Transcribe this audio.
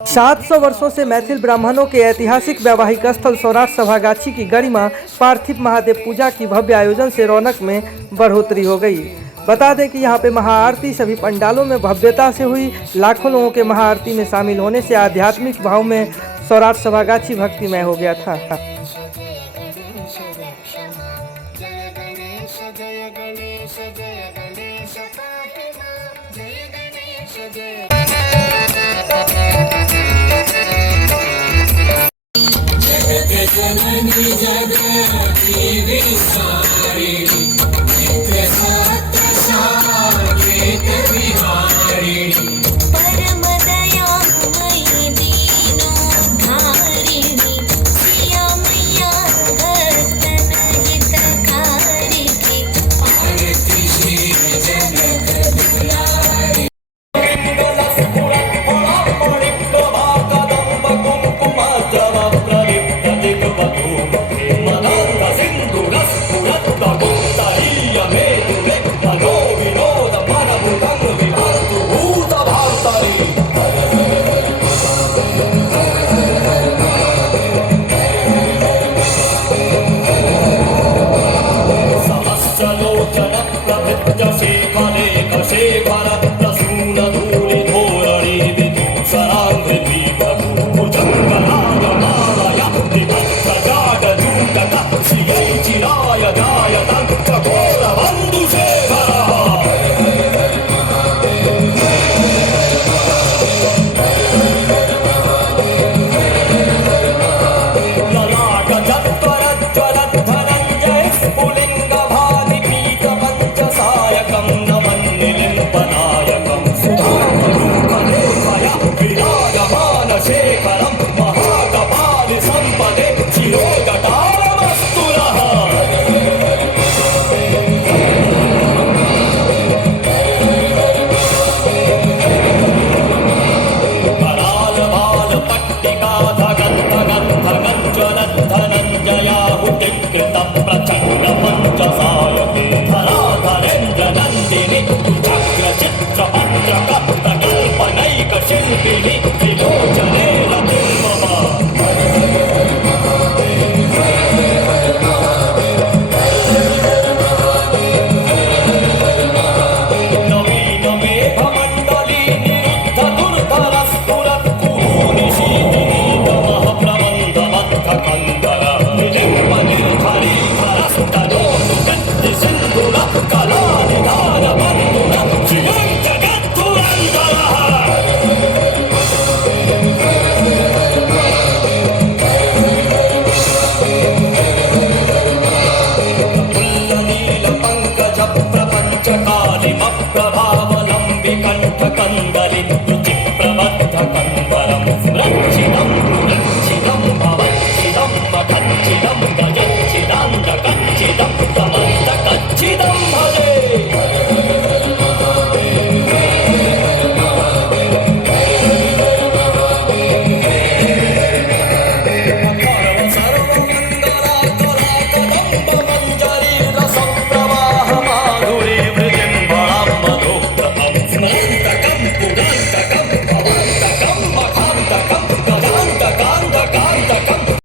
700 वर्षों से मैथिल ब्राह्मणों के ऐतिहासिक वैवाहिक स्थल सौराठ सभागाछी की गरिमा पार्थिव महादेव पूजा की भव्य आयोजन से रौनक में बढ़ोतरी हो गई। बता दें कि यहां पे महाआरती सभी पंडालों में भव्यता से हुई। लाखों लोगों के महाआरती में शामिल होने से आध्यात्मिक भाव में सौराठ सभागाछी भक्तिमय हो गया था।